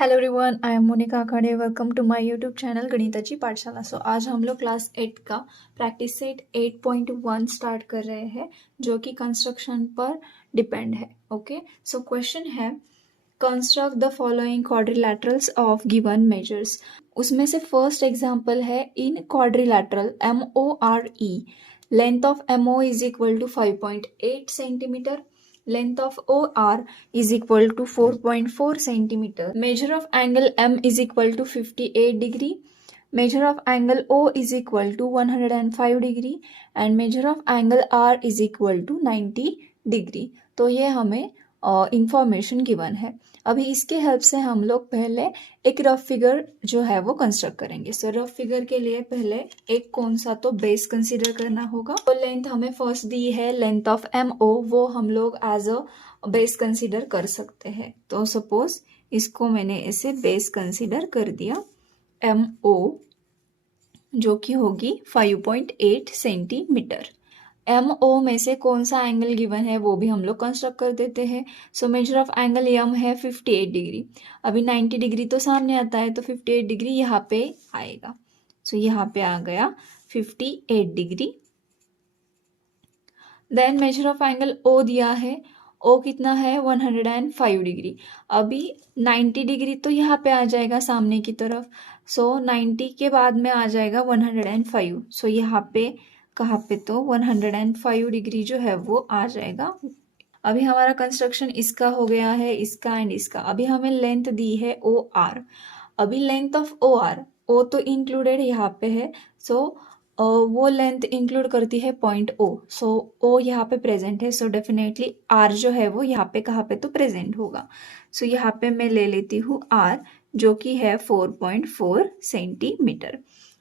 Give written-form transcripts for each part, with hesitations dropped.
Hello everyone, I am Monika Akhade. Welcome to my YouTube channel गणिताची पाठशाला। सो आज हम लोग क्लास 8 का प्रैक्टिस सेट 8.1 स्टार्ट कर रहे हैं, जो कि कंस्ट्रक्शन पर डिपेंड है। ओके, सो क्वेश्चन है construct the following quadrilaterals of given measures. उसमें से फर्स्ट एग्जांपल है in quadrilateral MORE, length of MO is equal to 5.8 centimetre, length of OR is equal to 4.4 centimeter. Measure of angle M is equal to 58 degree. Measure of angle O is equal to 105 degree and measure of angle R is equal to 90 degree. तो ये हमें information given है। अभी इसके help से हम लोग पहले एक रफ फिगर जो है वो कंस्ट्रक्ट करेंगे। सो रफ फिगर के लिए पहले एक कौन सा तो बेस कंसीडर करना होगा। तो लेंथ हमें फर्स्ट दी है, लेंथ ऑफ MO, वो हम लोग एज अ बेस कंसीडर कर सकते हैं। तो सपोज इसको मैंने ऐसे बेस कंसीडर कर दिया, MO जो कि होगी 5.8 सेंटीमीटर। MO में से कौन सा एंगल गिवन है वो भी हम लोग कंस्ट्रक्ट कर देते हैं। So major of angle M है 58 डिग्री। अभी 90 डिग्री तो सामने आता है, तो 58 डिग्री यहाँ पे आएगा। सो यहाँ पे आ गया 58 degree. Then measure of angle O दिया है, O कितना है 105 डिग्री। अभी 90 डिग्री तो यहाँ पे आ जाएगा सामने की तरफ। सो 90 के बाद में आ जाएगा 105। सो यहाँ पे कहाँ पे तो 105 डिग्री जो है वो आ जाएगा। अभी हमारा कंस्ट्रक्शन इसका हो गया है, इसका एंड इसका। अभी हमें लेंथ दी है OR। अभी लेंथ ऑफ OR, O तो इंक्लूडेड यहाँ पे है। सो वो लेंथ इंक्लूड करती है पॉइंट O। सो O यहाँ पे प्रेजेंट है, सो डेफिनेटली R जो है वो यहाँ पे कहाँ पे तो प्रेजेंट होगा। सो यहाँ पे मैं ले लेती हूँ R, जो कि है 4.4 सेंटीमीटर।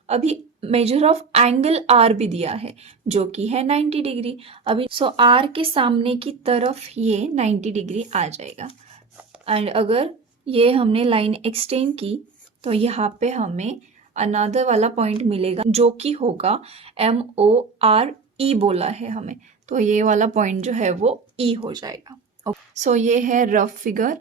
अभी मेजर ऑफ एंगल R भी दिया है, जो कि है 90 डिग्री। अभी सो R के सामने की तरफ ये 90 डिग्री आ जाएगा। एंड अगर ये हमने लाइन एक्सटेंड की तो यहाँ पे हमें अनदर वाला पॉइंट मिलेगा, जो कि होगा MORE बोला है हमें, तो ये वाला पॉइंट जो है वो E हो जाएगा। सो ये है रफ फिगर।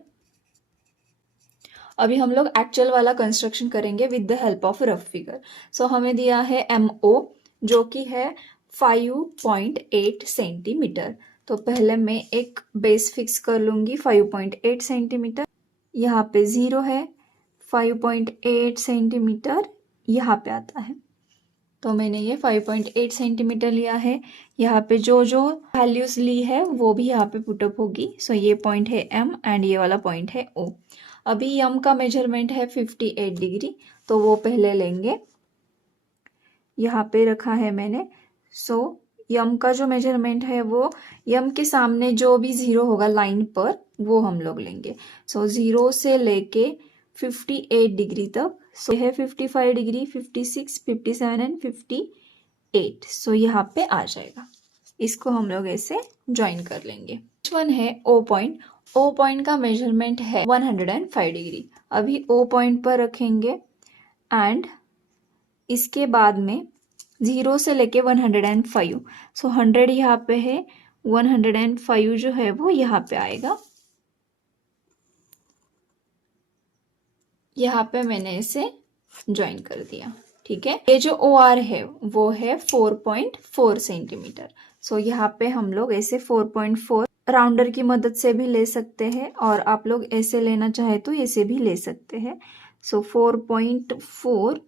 अभी हम लोग एक्चुअल वाला कंस्ट्रक्शन करेंगे with the help of rough figure. So हमें दिया है MO, जो कि है 5.8 सेंटीमीटर। तो पहले मैं एक बेस फिक्स कर लूंगी 5.8 सेंटीमीटर। यहाँ पे 0 है, 5.8 सेंटीमीटर यहाँ पे आता है। तो मैंने ये 5.8 सेंटीमीटर लिया है। यहाँ पे जो जो वैल्यूज ली है वो भी यहाँ पे पुटअप होगी। सो ये पॉइंट है M एंड ये वाला पॉइंट है O। अभी M का मेजरमेंट है 58 डिग्री, तो वो पहले लेंगे। यहाँ पे रखा है मैंने। सो M का जो मेजरमेंट है वो M के सामने जो भी 0 होगा लाइन पर, वो हम लोग लेंगे। सो 0 से लेके 58 डिग्री तक। सो है 55 डिग्री, 56, 57 एंड 58। सो यहाँ पे आ जाएगा। इसको हम लोग ऐसे ज्वाइन कर लेंगे। नेक्स्ट वन है O पॉइंट। O पॉइंट का मेजरमेंट है 105 डिग्री। अभी O पॉइंट पर रखेंगे एंड इसके बाद में 0 से लेके 105। सो 100 यहाँ पे है, 105 जो है वो यहाँ पे आएगा। यहाँ पे मैंने इसे ज्वाइन कर दिया। ठीक है, ये जो OR है वो है 4.4 सेंटीमीटर। सो यहाँ पे हम लोग ऐसे 4.4 राउंडर की मदद से भी ले सकते हैं, और आप लोग ऐसे लेना चाहे तो ऐसे भी ले सकते हैं। सो 4.4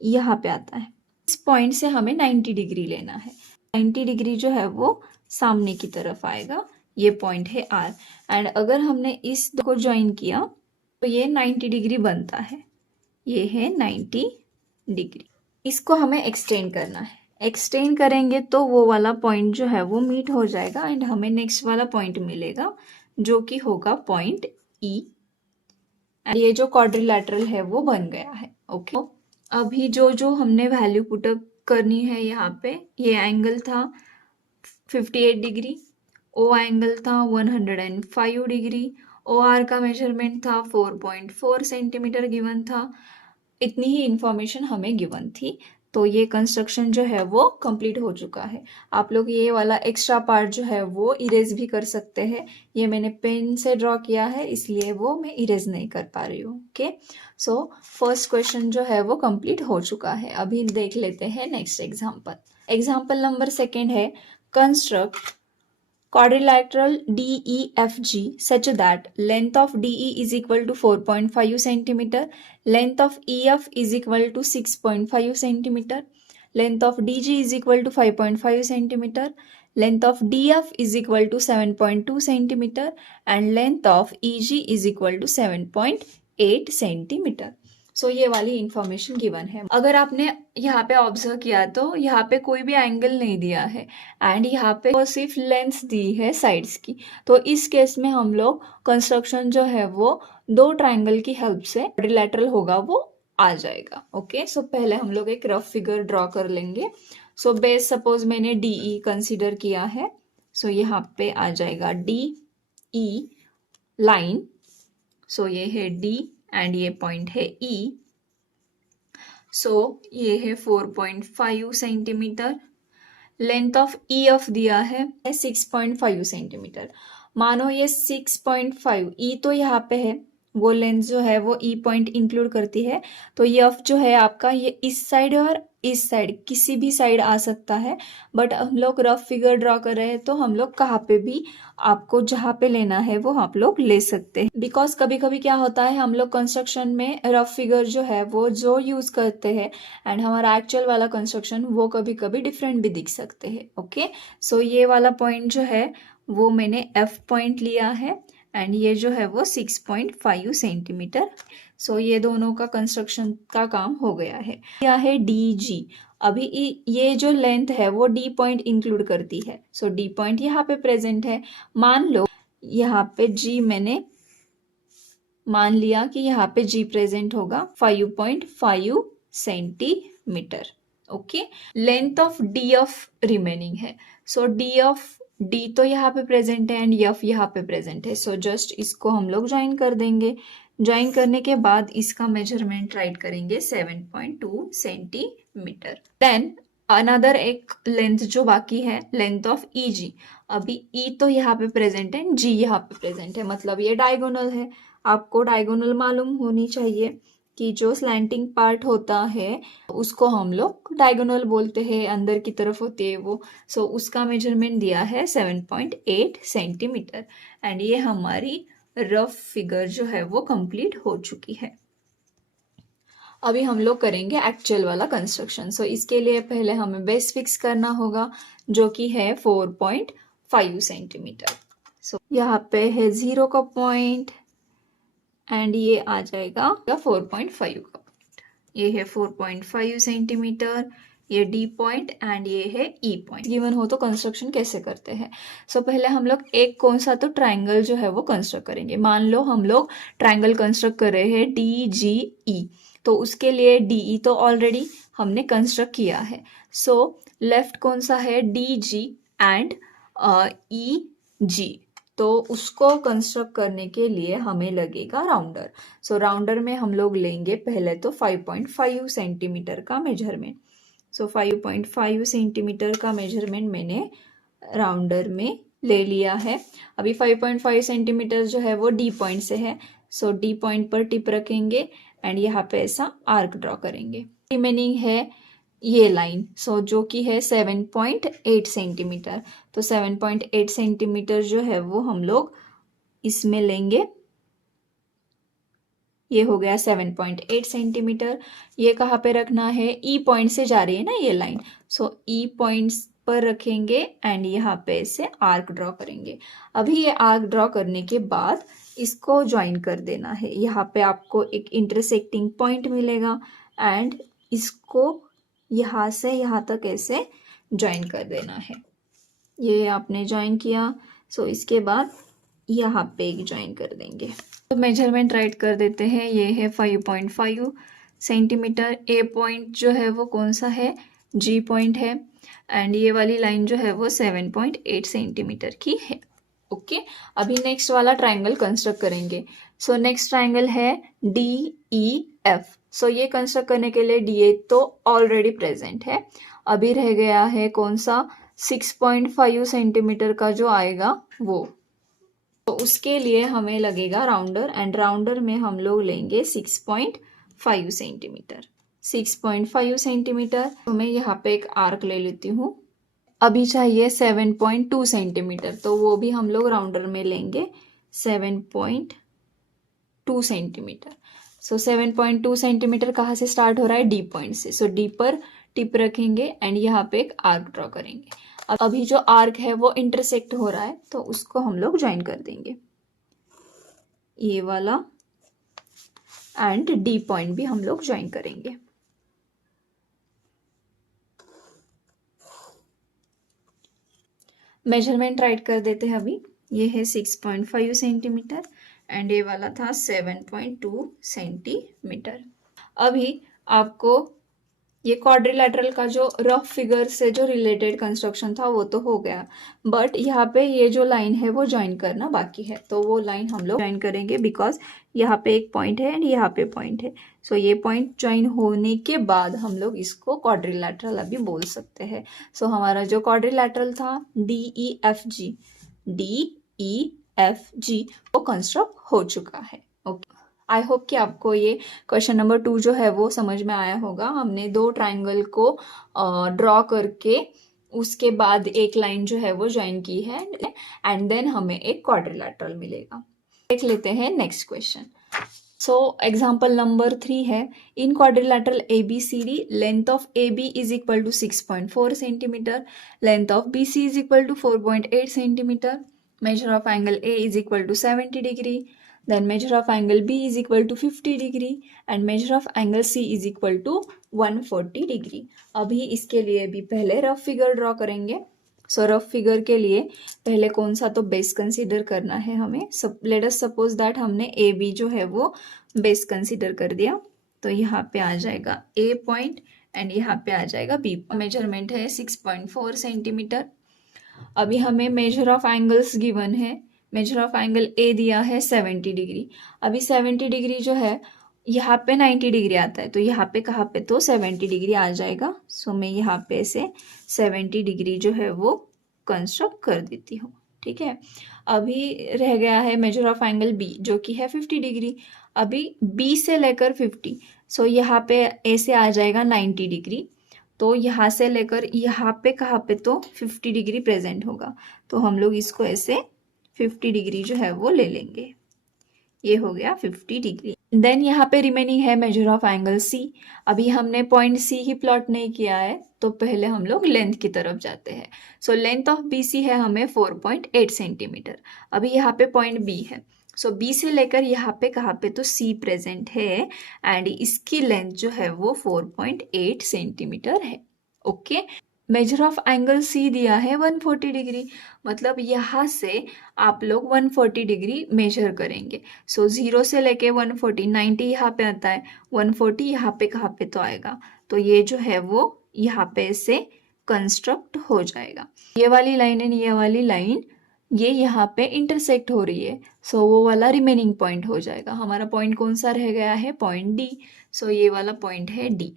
यहाँ पे आता है। इस पॉइंट से हमें 90 डिग्री लेना है। 90 डिग्री जो है वो सामने की तरफ आएगा। ये पॉइंट है R एंड अगर हमने इस को ज्वाइन किया तो ये 90 डिग्री बनता है। ये है 90 डिग्री। इसको हमें एक्सटेंड करना है। एक्सटेंड करेंगे तो वो वाला पॉइंट जो है वो मीट हो जाएगा एंड हमें नेक्स्ट वाला पॉइंट मिलेगा, जो कि होगा पॉइंट E। ये जो क्वाड्रिलैटरल है वो बन गया है। ओके, अभी जो जो हमने वैल्यू पुटअप करनी है यहाँ पे, ये एंगल था 58 डिग्री, O एंगल था 105 डिग्री, OR का मेजरमेंट था 4.4 सेंटीमीटर गिवन था। इतनी ही इंफॉर्मेशन हमें गिवन थी। तो ये कंस्ट्रक्शन जो है वो कंप्लीट हो चुका है। आप लोग ये वाला एक्स्ट्रा पार्ट जो है वो इरेज भी कर सकते हैं। ये मैंने पेन से ड्रॉ किया है इसलिए वो मैं इरेज नहीं कर पा रही हूँ। ओके, सो फर्स्ट क्वेश्चन जो है वो कंप्लीट हो चुका है। अभी देख लेते हैं नेक्स्ट एग्जाम्पल। एग्जाम्पल नंबर 2 है, construct quadrilateral DEFG such that length of DE is equal to 4.5 centimeter, length of EF is equal to 6.5 centimeter, length of DG is equal to 5.5 centimeter, length of DF is equal to 7.2 centimeter and length of EG is equal to 7.8 centimeter. सो ये वाली information given है। अगर आपने यहाँ पे observe किया तो यहाँ पे कोई भी एंगल नहीं दिया है एंड यहाँ पे वो सिर्फ लेंथ दी है साइड्स की। तो इस केस में हम लोग कंस्ट्रक्शन जो है वो 2 ट्रायंगल की हेल्प से क्वाड्रिलैटरल होगा वो आ जाएगा। ओके, सो पहले हम लोग एक रफ फिगर ड्रॉ कर लेंगे। सो बेस सपोज मैंने DE कंसिडर किया है। सो यहाँ पे आ जाएगा DE लाइन। सो ये है D एंड ये पॉइंट है E। सो ये है 4.5 सेंटीमीटर। लेंथ ऑफ EF दिया है 6.5 सेंटीमीटर। मानो ये 6.5 E तो यहाँ पे है, वो लेंथ जो है वो E पॉइंट इंक्लूड करती है। तो EF जो है आपका ये इस साइड और इस साइड किसी भी साइड आ सकता है, बट हम लोग रफ फिगर ड्रॉ कर रहे हैं तो हम लोग कहाँ पे भी आपको जहाँ पे लेना है वो आप लोग ले सकते हैं। बिकॉज कभी कभी क्या होता है, हम लोग कंस्ट्रक्शन में रफ फिगर जो है वो जो यूज करते हैं एंड हमारा एक्चुअल वाला कंस्ट्रक्शन वो कभी कभी डिफरेंट भी दिख सकते हैं। ओके, सो ये वाला पॉइंट जो है वो मैंने F पॉइंट लिया है एंड ये जो है वो 6.5 सेंटीमीटर। सो ये दोनों का कंस्ट्रक्शन का काम हो गया है। यह है DG। अभी ये जो लेंथ है वो D पॉइंट इंक्लूड करती है। सो D पॉइंट यहाँ पे प्रेजेंट है। मान लो यहाँ पे G मैंने मान लिया कि यहाँ पे G प्रेजेंट होगा 5.5 centimetre. Okay, length of D of remaining है। सो D तो यहाँ पे प्रेजेंट है एंड F यहाँ पे प्रेजेंट है। सो जस्ट इसको हम लोग ज्वाइन कर देंगे। ज्वाइन करने के बाद इसका मेजरमेंट राइट करेंगे 7.2 सेंटीमीटर। देन अनदर एक लेंथ जो बाकी है, लेंथ ऑफ EG। अभी E तो यहाँ पे प्रेजेंट है, G यहाँ पे प्रेजेंट है, मतलब ये डायगोनल है। आपको डायगोनल मालूम होनी चाहिए कि जो स्लैंटिंग पार्ट होता है उसको हम लोग डायगोनल बोलते हैं, अंदर की तरफ होती है वो। सो उसका मेजरमेंट दिया है 7.8 सेंटीमीटर एंड ये हमारी रफ फिगर जो है वो कंप्लीट हो चुकी है। अभी हम लोग करेंगे एक्चुअल वाला कंस्ट्रक्शन। सो इसके लिए पहले हमें बेस फिक्स करना होगा जो कि है 4.5 सेंटीमीटर। सो यहाँ पे है 0 का पॉइंट एंड ये आ जाएगा 4.5 का पॉइंट। ये है 4.5 सेंटीमीटर, ये D पॉइंट एंड ये है E पॉइंट। गिवन हो तो कंस्ट्रक्शन कैसे करते हैं। सो पहले हम लोग एक कौन सा तो ट्रायंगल जो है वो कंस्ट्रक्ट करेंगे। मान लो हम लोग ट्रायंगल कंस्ट्रक्ट कर रहे हैं DGE, तो उसके लिए DE तो ऑलरेडी हमने कंस्ट्रक्ट किया है। सो लेफ्ट कौन सा है, DG एंड EG। तो उसको कंस्ट्रक्ट करने के लिए हमें लगेगा राउंडर। सो राउंडर में हम लोग लेंगे पहले तो 5.5 सेंटीमीटर का मेजरमेंट। सो 5.5 सेंटीमीटर का मेजरमेंट मैंने राउंडर में ले लिया है। अभी 5.5 सेंटीमीटर जो है वो D पॉइंट से है। सो D पॉइंट पर टिप रखेंगे एंड यहाँ पे ऐसा आर्क ड्रॉ करेंगे। रिमेनिंग है ये लाइन, सो जो कि है 7.8 सेंटीमीटर। तो 7.8 सेंटीमीटर जो है वो हम लोग इसमें लेंगे। ये हो गया 7.8 सेंटीमीटर। ये कहाँ पे रखना है, E पॉइंट से जा रही है ना ये लाइन। सो E पॉइंट पर रखेंगे एंड यहाँ पे इसे आर्क ड्रॉ करेंगे। अभी ये आर्क ड्रॉ करने के बाद इसको ज्वाइन कर देना है। यहाँ पे आपको एक इंटरसेक्टिंग पॉइंट मिलेगा एंड इसको यहाँ से यहाँ तक ऐसे ज्वाइन कर देना है। ये आपने ज्वाइन किया। सो इसके बाद यहाँ पे एक ज्वाइन कर देंगे। तो मेजरमेंट राइट कर देते हैं। ये है 5.5 सेंटीमीटर। ए पॉइंट जो है वो कौन सा है, G पॉइंट है एंड ये वाली लाइन जो है वो 7.8 सेंटीमीटर की है। ओके, अभी नेक्स्ट वाला ट्रायंगल कंस्ट्रक्ट करेंगे। सो नेक्स्ट ट्रायंगल है DEF। सो ये कंस्ट्रक्ट करने के लिए D8 तो ऑलरेडी प्रेजेंट है। अभी रह गया है कौन सा, 6.5 सेंटीमीटर का जो आएगा वो। तो उसके लिए हमें लगेगा राउंडर, एंड राउंडर में हम लोग लेंगे 6.5 सेंटीमीटर। 6.5 सेंटीमीटर। तो मैं यहाँ पे एक आर्क ले लेती हूँ। अभी चाहिए 7.2 सेंटीमीटर, तो वो भी हम लोग राउंडर में लेंगे 7.2 सेंटीमीटर। सो 7.2 सेंटीमीटर कहाँ से स्टार्ट हो रहा है, डी पॉइंट से। सो डी पर टिप रखेंगे एंड यहाँ पे एक आर्क ड्रॉ करेंगे। अभी जो आर्क है वो इंटरसेक्ट हो रहा है, तो उसको हम लोग ज्वाइन कर देंगे, ये वाला, एंड डी पॉइंट भी हम लोग ज्वाइन करेंगे। मेजरमेंट राइट कर देते हैं। अभी ये है 6.5 सेंटीमीटर एंड ये वाला था 7.2 सेंटीमीटर। अभी आपको ये क्वाड्रिलैटरल का जो रफ फिगर से जो रिलेटेड कंस्ट्रक्शन था वो तो हो गया, बट यहाँ पे ये जो लाइन है वो ज्वाइन करना बाकी है। तो वो लाइन हम लोग ज्वाइन करेंगे, बिकॉज यहाँ पे एक पॉइंट है एंड यहाँ पे पॉइंट है। सो ये पॉइंट ज्वाइन होने के बाद हम लोग इसको क्वाड्रिलैटरल अभी बोल सकते हैं। सो हमारा जो क्वाड्रिलैटरल था DEFG, DEFG वो कंस्ट्रक्ट हो चुका है। ओके, आई होप कि आपको ये क्वेश्चन नंबर 2 जो है वो समझ में आया होगा। हमने दो ट्राइंगल को ड्रॉ करके उसके बाद एक लाइन जो है वो ज्वाइन की है, एंड देन हमें एक क्वाड्रिलैटरल मिलेगा। देख लेते हैं next question. So example number 3 है, in quadrilateral ABCD length of AB is equal to 6.4 centimetre, length of BC is equal to 4.8 centimetre, measure of angle A is equal to 70 degree, then measure of angle B is equal to 50 degree and measure of angle C is equal to 140 degree। अभी इसके लिए भी पहले rough figure draw करेंगे। सो rough figure के लिए पहले कौन सा तो बेस कंसीडर करना है हमें। लेट अस सपोज दैट हमने AB जो है वो बेस कंसीडर कर दिया, तो यहाँ पे आ जाएगा A पॉइंट एंड यहाँ पे आ जाएगा B। मेजरमेंट है 6.4 सेंटीमीटर। अभी हमें मेजर ऑफ एंगल्स गिवन है, मेजर ऑफ एंगल ए दिया है 70 डिग्री। अभी 70 डिग्री जो है यहाँ पे 90 डिग्री आता है, तो यहाँ पे कहाँ पे तो 70 डिग्री आ जाएगा। सो मैं यहाँ पे से 70 डिग्री जो है वो कंस्ट्रक्ट कर देती हूँ। ठीक है, अभी रह गया है मेजर ऑफ एंगल बी जो कि है 50 डिग्री। अभी बी से लेकर 50, सो यहाँ पे ए से आ जाएगा 90 डिग्री, तो यहाँ से लेकर यहाँ पे कहाँ पे तो 50 डिग्री प्रेजेंट होगा, तो हम लोग इसको ऐसे 50 डिग्री जो है वो ले लेंगे। ये हो गया 50 डिग्री। देन यहाँ पे रिमेनिंग है मेजर ऑफ एंगल सी। अभी हमने पॉइंट सी ही प्लॉट नहीं किया है, तो पहले हम लोग लेंथ की तरफ जाते हैं। सो लेंथ ऑफ BC है हमें 4.8 सेंटीमीटर। अभी यहाँ पे पॉइंट B है, सो B से लेकर यहाँ पे कहाँ पे तो C प्रेजेंट है एंड इसकी लेंथ जो है वो 4.8 सेंटीमीटर है। Okay, major of angle C दिया है 140 डिग्री, मतलब यहाँ से आप लोग 140 डिग्री मेजर करेंगे। सो 0 से लेके 140, 90 यहाँ पे आता है, 140 यहाँ पे कहाँ पे तो आएगा, तो ये जो है वो यहाँ पे से कंस्ट्रक्ट हो जाएगा। ये वाली लाइन एंड ये वाली लाइन ये यहाँ पे इंटरसेक्ट हो रही है, सो वो वाला रिमेनिंग पॉइंट हो जाएगा। हमारा पॉइंट कौन सा रह गया है, पॉइंट D। सो ये वाला पॉइंट है D।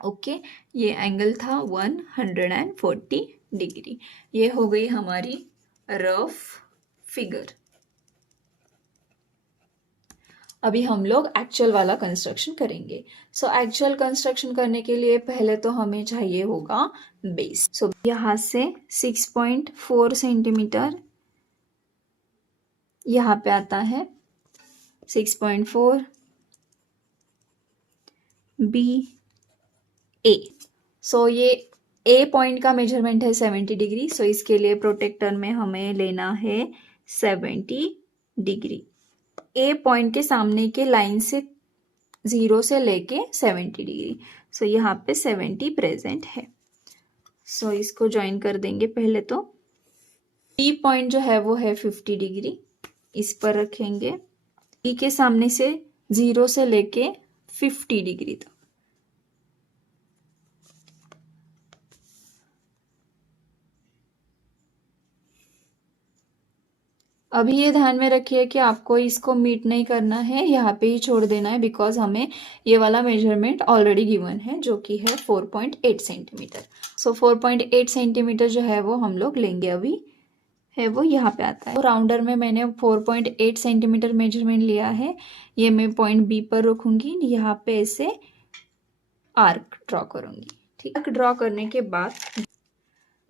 ओके, ये एंगल था 140 डिग्री। ये हो गई हमारी रफ फिगर। अभी हम लोग एक्चुअल वाला कंस्ट्रक्शन करेंगे। सो एक्चुअल कंस्ट्रक्शन करने के लिए पहले तो हमें चाहिए होगा बेस। सो यहाँ से 6.4 सेंटीमीटर यहाँ पे आता है, 6.4 BA। सो ये A पॉइंट का मेजरमेंट है 70 डिग्री, सो इसके लिए प्रोटेक्टर में हमें लेना है 70 डिग्री। A पॉइंट के सामने के लाइन से 0 से लेके 70 डिग्री, सो यहाँ पे 70 प्रेजेंट है। सो इसको ज्वाइन कर देंगे पहले तो। B पॉइंट जो है वो है 50 डिग्री, इस पर रखेंगे। B के सामने से 0 से लेके 50 डिग्री तक। अभी ये ध्यान में रखिए कि आपको इसको मीट नहीं करना है, यहाँ पे ही छोड़ देना है, बिकॉज हमें ये वाला मेजरमेंट ऑलरेडी गिवन है जो कि है 4.8 सेंटीमीटर। सो 4.8 सेंटीमीटर जो है वो हम लोग लेंगे, अभी है वो यहाँ पे आता है। तो राउंडर में मैंने 4.8 सेंटीमीटर मेजरमेंट लिया है, ये मैं पॉइंट बी पर रखूंगी, यहाँ पे ऐसे आर्क ड्रॉ करूंगी। ठीक, आर्क ड्रॉ करने के बाद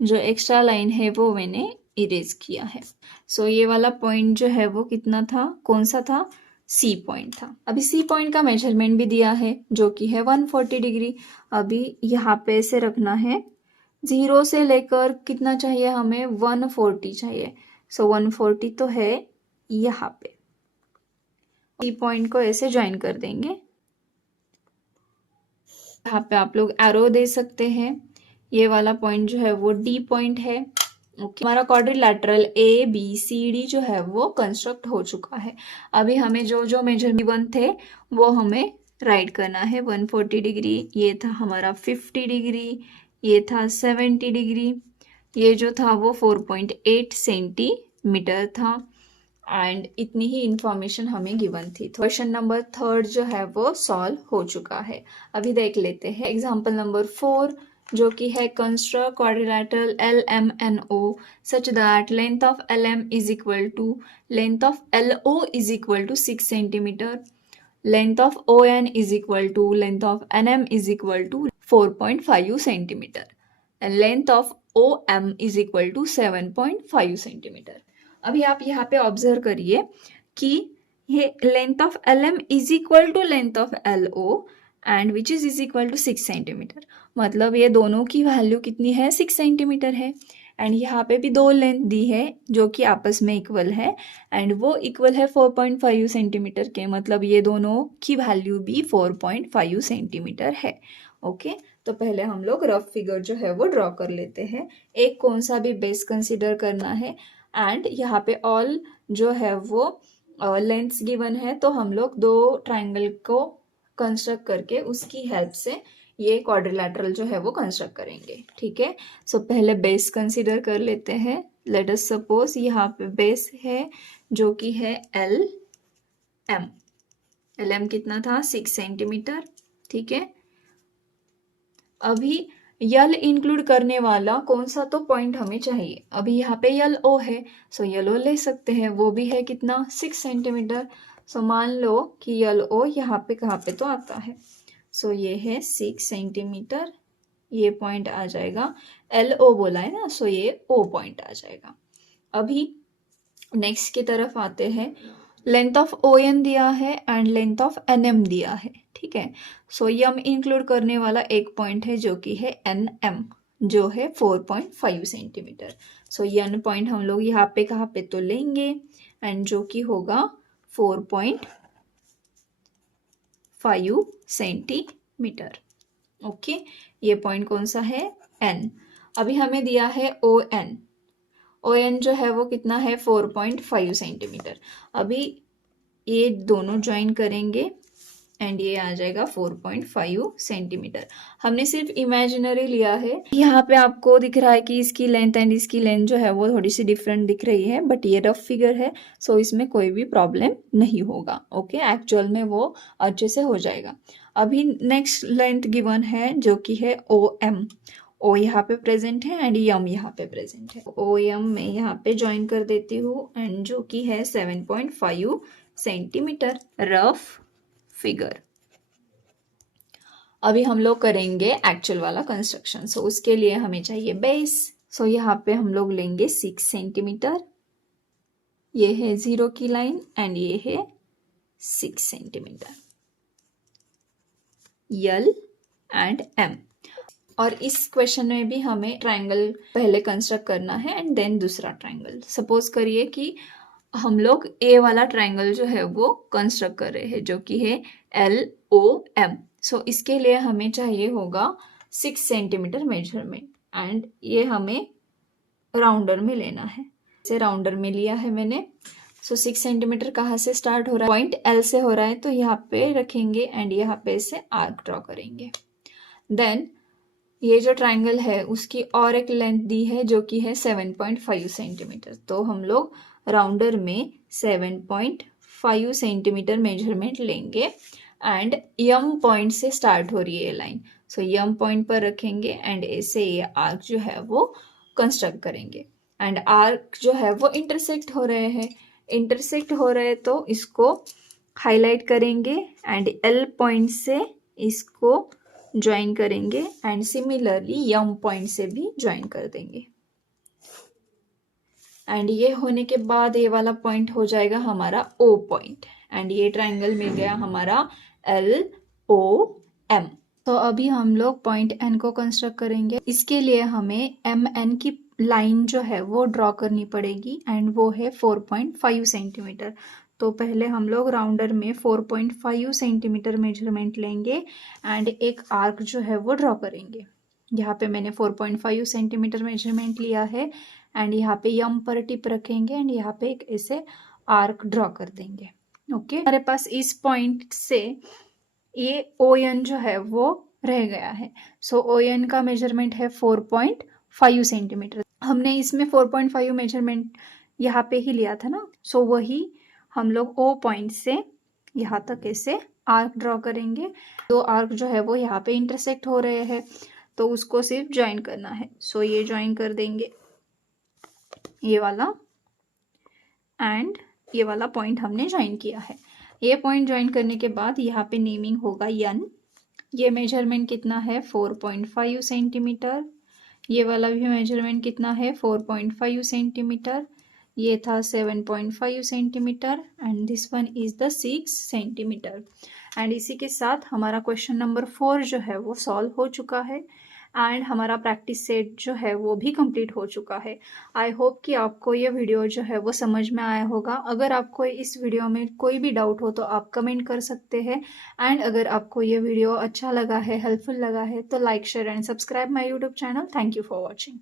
जो एक्स्ट्रा लाइन है वो मैंने इरेज किया है। सो ये वाला पॉइंट जो है वो कितना था, कौन सा था, सी पॉइंट था। अभी सी पॉइंट का मेजरमेंट भी दिया है जो कि है 140 डिग्री। अभी यहाँ पे ऐसे रखना है, 0 से लेकर कितना चाहिए हमें, 140 चाहिए। सो 140 तो है यहाँ पे, सी पॉइंट को ऐसे ज्वाइन कर देंगे। यहाँ पे आप लोग एरो दे सकते हैं। ये वाला पॉइंट जो है वो डी पॉइंट है। ओके, हमारा quadrilateral A B C D जो है वो कंस्ट्रक्ट हो चुका है। अभी हमें जो जो मेजरमेंट गिवन थे वो हमें राइट करना है। 140 डिग्री, ये था हमारा 50 डिग्री, ये था 70 डिग्री, ये जो था वो 4.8 सेंटीमीटर था, एंड इतनी ही इंफॉर्मेशन हमें गिवन थी। क्वेश्चन नंबर 3 जो है वो सॉल्व हो चुका है। अभी देख लेते हैं एग्जाम्पल नंबर 4 जो कि है construct quadrilateral LMNO such that length of LM is equal to length of LO is equal to 6 centimeter, length of ON is equal to length of NM is equal to 4.5 centimeter and length of OM is equal to 7.5 centimeter। अभी आप यहाँ पे observe करिए कि ये length of LM is equal to length of LO and which is equal to 6 centimetre. मतलब ये दोनों की वैल्यू कितनी है, 6 सेंटीमीटर है। एंड यहाँ पे भी दो लेंथ दी है जो कि आपस में इक्वल है, एंड वो इक्वल है 4.5 सेंटीमीटर के, मतलब ये दोनों की वैल्यू भी 4.5 सेंटीमीटर है। ओके, तो पहले हम लोग रफ फिगर जो है वो ड्रॉ कर लेते हैं। एक कौन सा भी बेस कंसिडर करना है, एंड यहाँ पे ऑल जो है वो लेंथ्स गिवन है, तो हम लोग दो ट्राइंगल को कंस्ट्रक्ट करके उसकी हेल्प से ये क्वाड्रिलैटरल जो है वो कंस्ट्रक्ट करेंगे। ठीक है, सो पहले बेस कंसीडर कर लेते हैं। लेट अस सपोज यहाँ पे बेस है जो कि है LM कितना था, 6 सेंटीमीटर। ठीक है, अभी यल इंक्लूड करने वाला कौन सा तो पॉइंट हमें चाहिए। अभी यहाँ पे LO है, सो LO ले सकते हैं, वो भी है कितना, 6 सेंटीमीटर। सो मान लो कि LO यहाँ पे कहाँ पे तो आता है, सो ये है 6 सेंटीमीटर, ये पॉइंट आ जाएगा। LO बोला है ना, सो ये O पॉइंट आ जाएगा। अभी नेक्स्ट की तरफ आते हैं। लेंथ ऑफ ON दिया है एंड लेंथ ऑफ NM दिया है। ठीक है, सो यम इंक्लूड करने वाला एक पॉइंट है जो कि है NM, जो है 4.5 सेंटीमीटर। सो यन पॉइंट हम लोग यहाँ पे कहाँ पे तो लेंगे, एंड जो कि होगा 4.5 सेंटीमीटर। ओके, ये पॉइंट कौन सा है, N। अभी हमें दिया है ON जो है वो कितना है, 4.5 सेंटीमीटर। अभी ये दोनों ज्वाइन करेंगे एंड ये आ जाएगा 4.5 सेंटीमीटर। हमने सिर्फ इमेजिनरी लिया है। यहाँ पे आपको दिख रहा है कि इसकी लेंथ एंड इसकी लेंथ जो है वो थोड़ी सी डिफरेंट दिख रही है, बट ये रफ फिगर है, सो इसमें कोई भी प्रॉब्लम नहीं होगा। ओके, एक्चुअल में वो अच्छे से हो जाएगा। अभी नेक्स्ट लेंथ गिवन है जो कि है OM। O यहाँ पे प्रेजेंट है एंड यम यहाँ पे प्रेजेंट है। OM मैं यहाँ पे ज्वाइन कर देती हूँ एंड जो कि है 7.5 सेंटीमीटर रफ फिगर। अभी हम लोग करेंगे एक्चुअल वाला कंस्ट्रक्शन। सो उसके लिए हमें चाहिए बेस। सो यहाँ पे हम लोग लेंगे 6 सेंटीमीटर, ये है 0 की लाइन एंड ये है 6 सेंटीमीटर, L एंड M। और इस क्वेश्चन में भी हमें ट्रायंगल पहले कंस्ट्रक्ट करना है एंड देन दूसरा ट्रायंगल। सपोज करिए कि हम लोग ए वाला ट्रायंगल जो है वो कंस्ट्रक्ट कर रहे हैं जो कि है LOM। सो इसके लिए हमें चाहिए होगा 6 सेंटीमीटर मेजरमेंट एंड ये हमें राउंडर में लेना है। इसे राउंडर में लिया है मैंने। सो 6 सेंटीमीटर कहाँ से स्टार्ट हो रहा है, पॉइंट L से हो रहा है, तो यहाँ पे रखेंगे एंड यहाँ पे से आर्क ड्रॉ करेंगे। देन ये जो ट्रायंगल है उसकी और एक लेंथ दी है जो कि है 7.5 सेंटीमीटर, तो हम लोग राउंडर में 7.5 सेंटीमीटर मेजरमेंट लेंगे एंड यम पॉइंट से स्टार्ट हो रही है ये लाइन। सो यम पॉइंट पर रखेंगे एंड ऐसे ये आर्क जो है वो कंस्ट्रक्ट करेंगे एंड आर्क जो है वो इंटरसेक्ट हो रहे हैं। इंटरसेक्ट हो रहे तो इसको हाईलाइट करेंगे एंड एल पॉइंट से इसको ज्वाइन करेंगे एंड सिमिलरली यम पॉइंट से भी ज्वाइन कर देंगे एंड ये होने के बाद ये वाला पॉइंट हो जाएगा हमारा ओ पॉइंट एंड ये ट्रायंगल मिल गया हमारा LOM। तो अभी हम लोग पॉइंट N को कंस्ट्रक्ट करेंगे। इसके लिए हमें MN की लाइन जो है वो ड्रॉ करनी पड़ेगी एंड वो है 4.5 सेंटीमीटर। तो पहले हम लोग राउंडर में 4.5 सेंटीमीटर मेजरमेंट लेंगे एंड एक आर्क जो है वो ड्रॉ करेंगे। यहाँ पे मैंने 4.5 सेंटीमीटर मेजरमेंट लिया है एंड यहाँ पे यम पर टिप रखेंगे एंड यहाँ पे एक ऐसे आर्क ड्रॉ कर देंगे। ओके, हमारे पास इस पॉइंट से ये ON जो है वो रह गया है। सो ON का मेजरमेंट है 4.5 सेंटीमीटर। हमने इसमें 4.5 मेजरमेंट यहाँ पे ही लिया था ना। सो वही हम लोग O पॉइंट से यहाँ तक ऐसे आर्क ड्रॉ करेंगे। दो आर्क जो है वो यहाँ पे इंटरसेक्ट हो रहे हैं तो उसको सिर्फ ज्वाइन करना है। सो ये ज्वाइन कर देंगे ये वाला एंड ये वाला पॉइंट हमने ज्वाइन किया है। ये पॉइंट ज्वाइन करने के बाद यहाँ पे नेमिंग होगा N। ये मेजरमेंट कितना है 4.5 सेंटीमीटर। ये वाला भी मेजरमेंट कितना है 4.5 सेंटीमीटर। ये था 7.5 centimetre and this one is the 6 centimetre. And इसी के साथ हमारा क्वेश्चन नंबर 4 जो है वो सॉल्व हो चुका है एंड हमारा प्रैक्टिस सेट जो है वो भी कंप्लीट हो चुका है। आई होप कि आपको ये वीडियो जो है वो समझ में आया होगा। अगर आपको इस वीडियो में कोई भी डाउट हो तो आप कमेंट कर सकते हैं एंड अगर आपको ये वीडियो अच्छा लगा है, हेल्पफुल लगा है तो like, share and subscribe my YouTube channel. Thank you for watching.